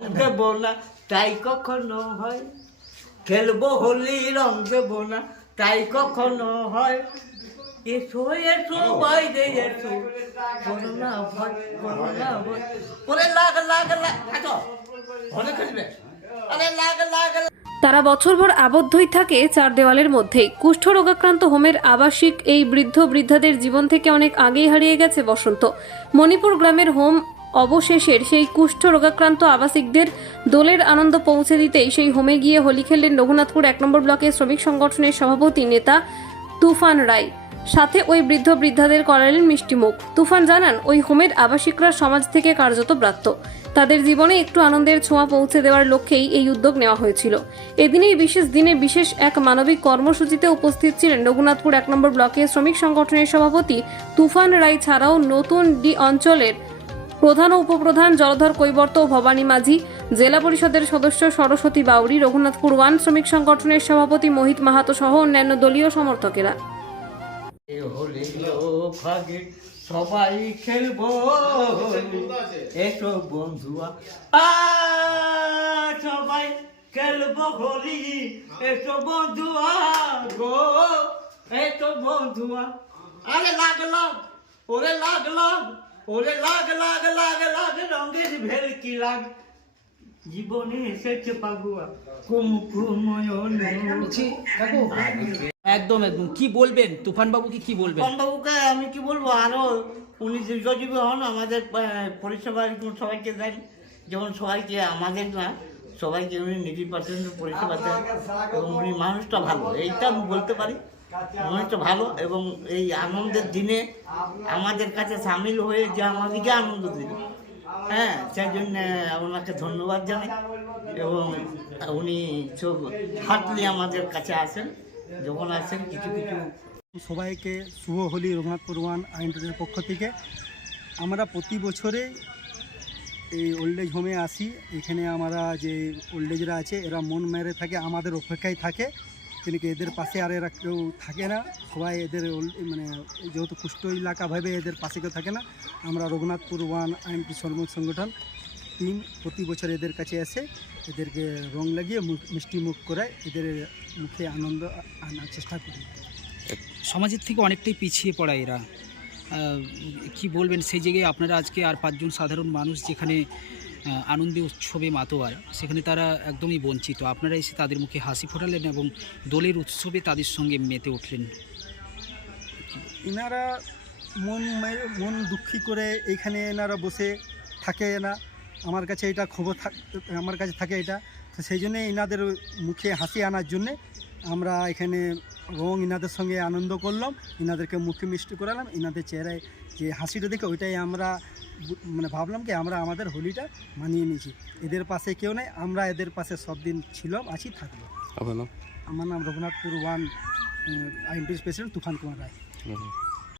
দেব না তাই কখনো হয়, খেলবো হোলি রং দেব না তাই কখনো হয়। এসো এসো বাইরে এসো, করোনা ভয় করোনা ভয়। ওরে লাগ লাগ লাগ, আচ্ছা ভালো খেলবে, আরে লাগ লাগ। তারা বছরভর আবদ্ধই থাকে চার দেওয়ালের মধ্যেই। কুষ্ঠরোগাক্রান্ত হোমের আবাসিক এই বৃদ্ধ বৃদ্ধাদের জীবন থেকে অনেক আগেই হারিয়ে গেছে বসন্ত। মণিপুর গ্রামের হোম অবশেষের সেই কুষ্ঠ রোগাক্রান্ত আবাসিকদের দোলের আনন্দ পৌঁছে দিতেই সেই হোমে গিয়ে হোলি খেললেন রঘুনাথপুর 1 নম্বর ব্লকের শ্রমিক সংগঠনের সভাপতি নেতা তুফান রায়। সাথে ওই বৃদ্ধ বৃদ্ধাদের করালেন মিষ্টিমুখ। তুফান জানান, ওই হোমের আবাসিকরা সমাজ থেকে কার্যত ব্রাত্য। তাদের জীবনে একটু আনন্দের ছোঁয়া পৌঁছে দেওয়ার লক্ষ্যেই এই উদ্যোগ নেওয়া হয়েছিল। এদিনেই বিশেষ দিনে বিশেষ এক মানবিক কর্মসূচিতে উপস্থিত ছিলেন রঘুনাথপুর 1 নম্বর ব্লকের শ্রমিক সংগঠনের সভাপতি তুফান রায় ছাড়াও নতুন ডি অঞ্চলের প্রধান ও উপপ্রধান জলধর কৈবর্ত ও ভবানী মাঝি, জেলা পরিষদের সদস্য সরস্বতী বাউরি, রঘুনাথপুর 1 শ্রমিক সংগঠনের সভাপতি মোহিত মাহাতো সহ অন্যান্য দলীয় সমর্থকেরা। হোলি ফাগে সবাই খেলবো, এসো বন্ধুয়া সবাই খেলবো হোলি, এসো বন্ধুয়া গো, এসো বন্ধুয়া। আরে লাগ লাগ, ওরে লাগ লাগ, ওরে লাগ লাগ লাগ লাগ, রঙের ভেলকি লাগ, জীবনে এসেছে পাগুয়া কুমকুময়নে। একদম একদম কি বলবেন তুফান বাবুকে, কি বলবেন? বাবুকে আমি কি বলবো, আরো উনি দীর্ঘজীবী হন, আমাদের পরিষেবা সবাইকে দেন, যেমন সবাইকে আমাদের না সবাইকে উনি 90% পরিষেবা দেন, এবং উনি মানুষটা ভালো, এইটা আমি বলতে পারি। মানুষটা ভালো এবং এই আনন্দের দিনে আমাদের কাছে সামিল হয়ে যে আমাদেরকে আনন্দ দিল, হ্যাঁ, সেই জন্য ওনাকে ধন্যবাদ জানাই। এবং উনি সব হার্টলি আমাদের কাছে আসেন, যখন আসেন কিছু কিছু। সবাইকে শুভ হোলি রঘুনাথপুর 1 আইনটের পক্ষ থেকে। আমরা প্রতি বছরে এই ওল্ড এজ হোমে আসি। এখানে আমরা যে ওল্ড এজরা আছে এরা মন মেরে থাকে, আমাদের অপেক্ষায় থাকে, কিন্তু এদের পাশে আর এরা কেউ থাকে না। সবাই এদের মানে যেহেতু কুষ্ঠ এলাকা ভাবে এদের পাশে কেউ থাকে না। আমরা রঘুনাথপুর 1 আইনটি শ্রমিক সংগঠন টিম প্রতি বছর এদের কাছে এসে এদেরকে রং লাগিয়ে মিষ্টি মুখ করায়, এদের মুখে আনন্দ আনার চেষ্টা করি। সমাজের থেকে অনেকটাই পিছিয়ে পড়া এরা, কি বলবেন সেই জায়গায় আপনারা আজকে আর 5 জন সাধারণ মানুষ যেখানে আনন্দে উৎসবে মাতোয়ার, সেখানে তারা একদমই বঞ্চিত। আপনারা এসে তাদের মুখে হাসি ফোটালেন এবং দোলের উৎসবে তাদের সঙ্গে মেতে উঠলেন। এনারা মন দুঃখী করে এইখানে এনারা বসে থাকে না। আমার কাছে এটা খবর আমার কাছে থাকে এটা, তো সেই জন্যে এনাদের মুখে হাসি আনার জন্যে আমরা এখানে রং এনাদের সঙ্গে আনন্দ করলাম, এনাদেরকে মুখে মিষ্টি করালাম। এনাদের চেহারায় যে হাসিটা দেখে ওইটাই আমরা মানে ভাবলাম কি আমরা আমাদের হোলিটা মানিয়ে নিয়েছি। এদের পাশে কেউ নেই, আমরা এদের পাশে সব দিন ছিলাম, আছি, থাকবো। আমার নাম রঘুনাথপুর 1 আইনটির প্রেসিডেন্ট তুফান কুমার রায়।